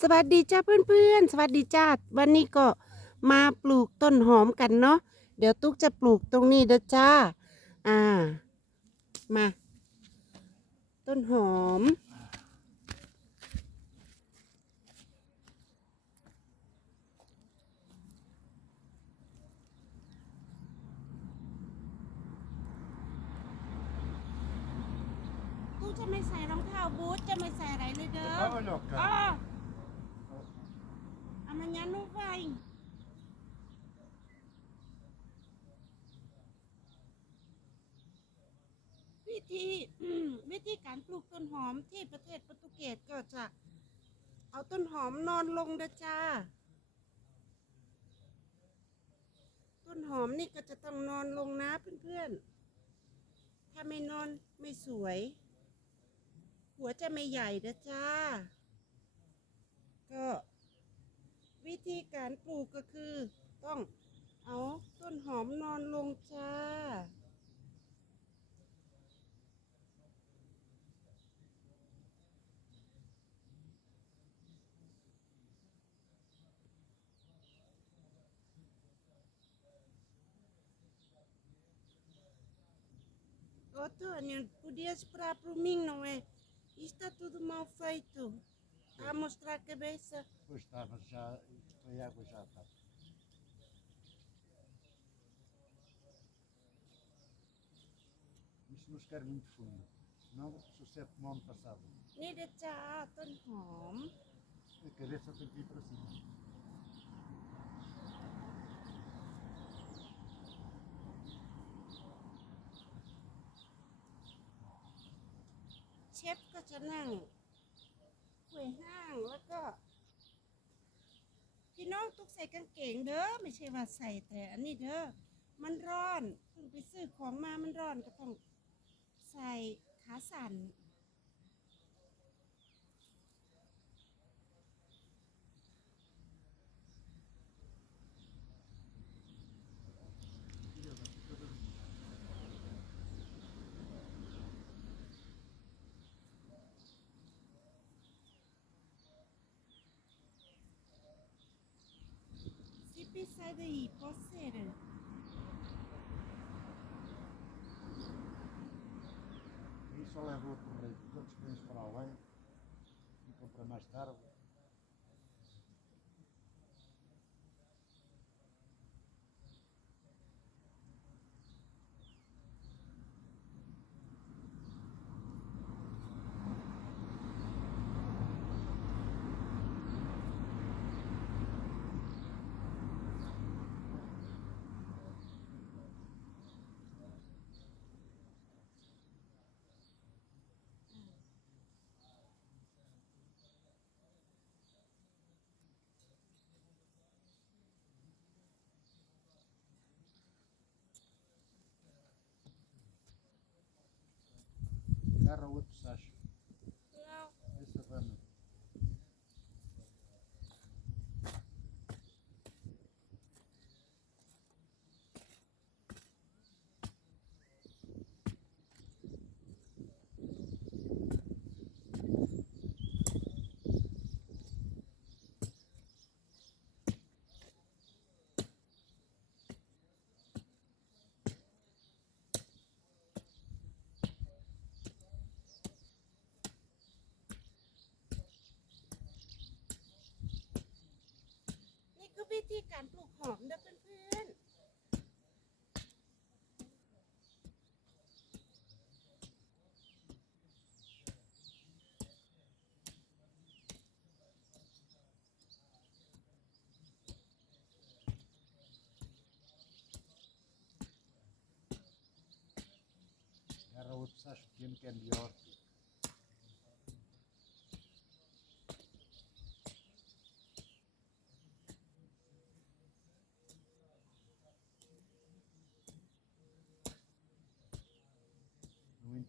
สวัสดีจ้าเพื่อนๆ สวัสดีจ้าวันนี้ก็มาปลูกต้นหอมกันเนาะเดี๋ยวตุ๊กจะปลูกตรงนี้เด้อจ้า อ่า มา ต้นหอมตุ๊กจะไม่ใส่รองเท้าบูทจะไม่ใส่อะไรเลยเด้อ Olha, ó, cara. Ah! Amanhã não vai. วิธีอื มวิธีพิธีการปลูกต้นหอมที่ประเทศโปรตุเกสก็จะเอาต้นหอมนอนลงเด้อจ้า ต้นหอมนี่ก็จะต้องนอนลงนะเพื่อนๆ ถ้าไม่นอนไม่สวย หัวจะไม่ใหญ่เด้อจ้า ก็ วิธีการปลูกก็คือ ต้องเอาต้นหอมนอนลงจ้า Ô, Tânia, podia esperar por mim, não é? Isto está tudo mal feito. Está a mostrar a cabeça. Pois está, mas já a água já está. Isto nos quer muito fundo. Não sucede como ano passado. นี่เด้อจ้าต้นหอม A cabeça tem que ir para cima. เชฟก็จะนั่งห วยห้างแล้วก็ พี่น้องตุกใส่กางเกงเด้อไม่ใช่ว่าใส่แต่อันนี้เด้อมันร้อนเพิ่งไปซื้อของมามันร้อนก็ต้องใส่ขาสั่น Pensar daí, pode ser. Aí só leva outro rei. Os outros para além. Ficam para mais tarde. ือวิธีการปลูกหอมเด้อเพื่อนๆรูปสกินกันยอด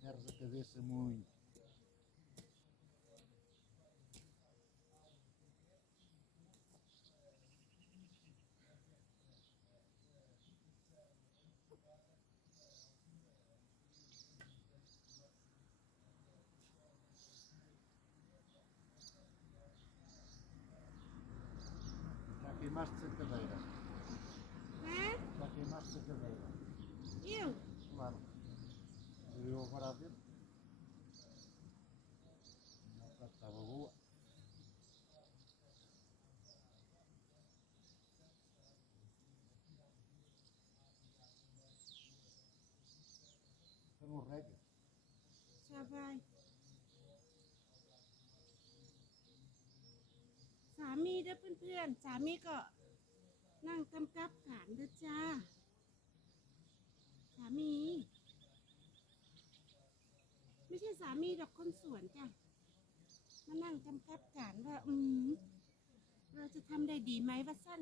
enterras a cabeça muito. Já queimaste-se a cadeira. Hã? Já queimaste-se a cadeira. Eu? Agora a ver. Nossa, estava boa. Está no reggae. สบายสามีเด้อเพื่อนๆ สามีก็นั่งกำกับการเด้อจ้า สามี ไม่ใช่สามีดอกคนสวนจ้ะมานั่งกำกับการว่า อืมเราจะทำได้ดีไหมว่าสั้น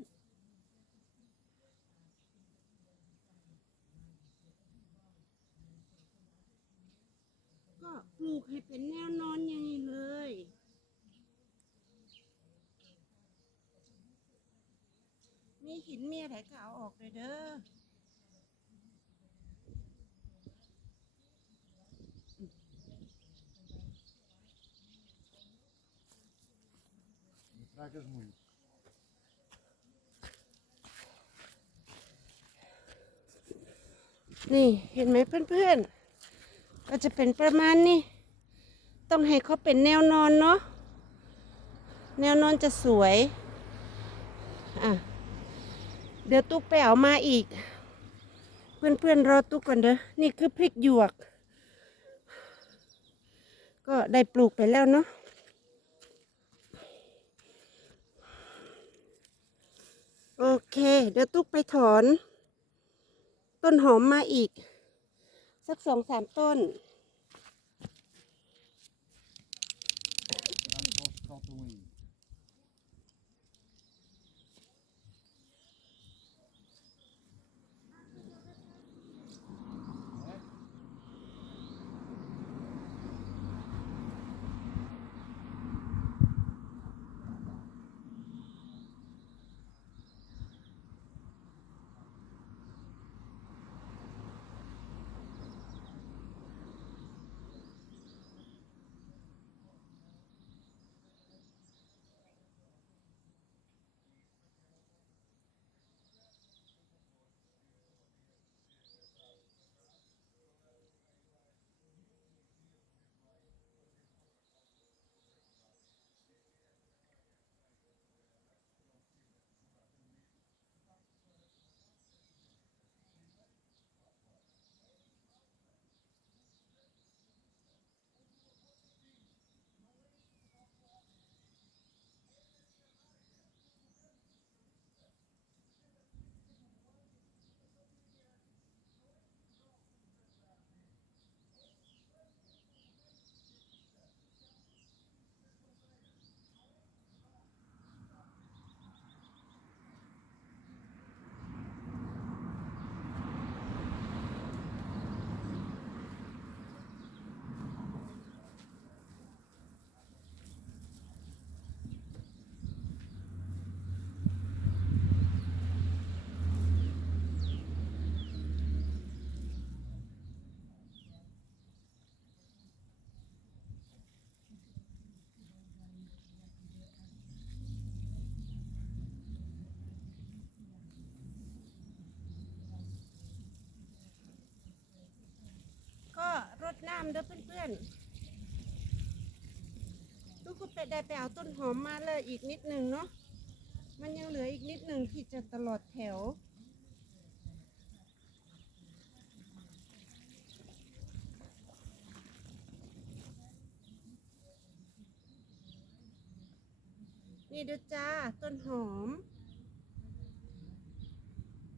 ก็ปลูกให้เป็นแนวนอนอย่างนี้เลย มีหินมีอะไรก็เอาออกเลยเด้อ marcas muito. นี่เห็นไหมเพื่อนๆ ก็จะเป็นประมาณนี้ ต้องให้เขาเป็นแนวนอนเนาะ แนวนอนจะสวย อะ เดี๋ยวตุ๊กไปเอามาอีก เพื่อนๆรอตุ๊กก่อนเด้อ นี่คือพริกหยวก ก็ได้ปลูกไปแล้วเนาะ โอเค เดี๋ยวตุ๊กไปถอน ต้นหอมมาอีก สักสองสามต้น รดน้ำเด้อเพื่อนๆลูกก็ไปได้ไปเอาต้นหอมมาเลยอีกนิดหนึ่งเนาะ มันยังเหลืออีกนิดหนึ่งที่จะตลอดแถว นี่เด้อจ้าต้นหอม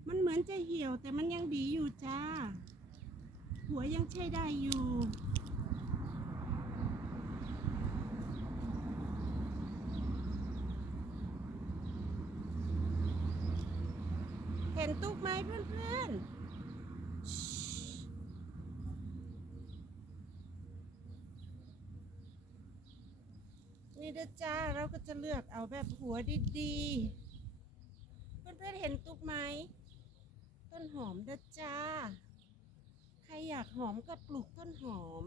มันเหมือนจะเหี่ยวแต่มันยังดีอยู่จ้า หัวยังใช้ได้อยู่เห็นตุ๊กไหมเพื่อนๆนี่เด้อจ้าเราก็จะเลือกเอาแบบหัวดีๆ เพื่อนๆเห็นตุ๊กไหม ต้นหอมเด้อจ้า ใครอยากหอมก็ปลูกต้นหอม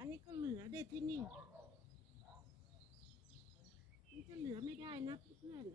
อันนี้ก็เหลือได้ที่นี่ จะเหลือไม่ได้นะเพื่อน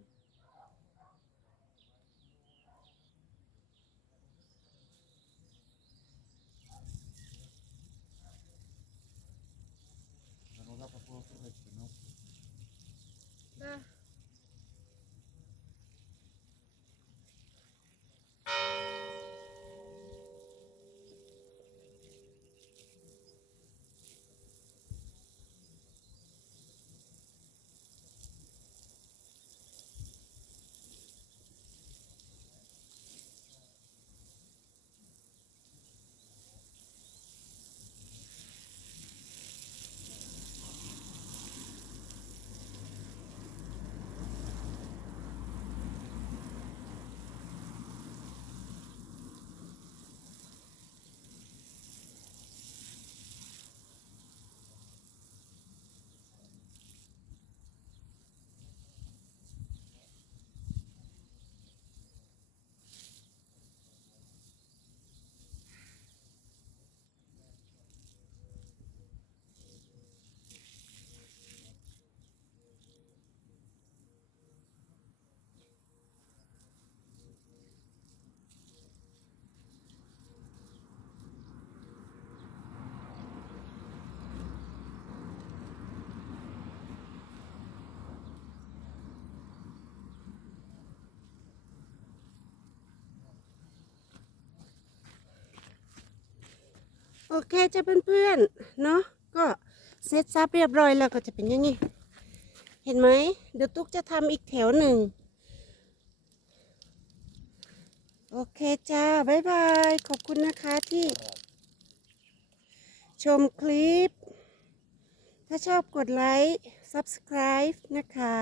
โอเคจะเพื่อนๆเนาะก็เสร็จซับเรียบร้อยแล้วก็จะเป็นอย่างนี้ เห็นไหมเดี๋ยวตุ๊กจะทำอีกแถวหนึ่ง โอเคจ้าบ๊ายบาย ขอบคุณนะคะที่ ชมคลิป ถ้าชอบกดไลค์ subscribe นะคะ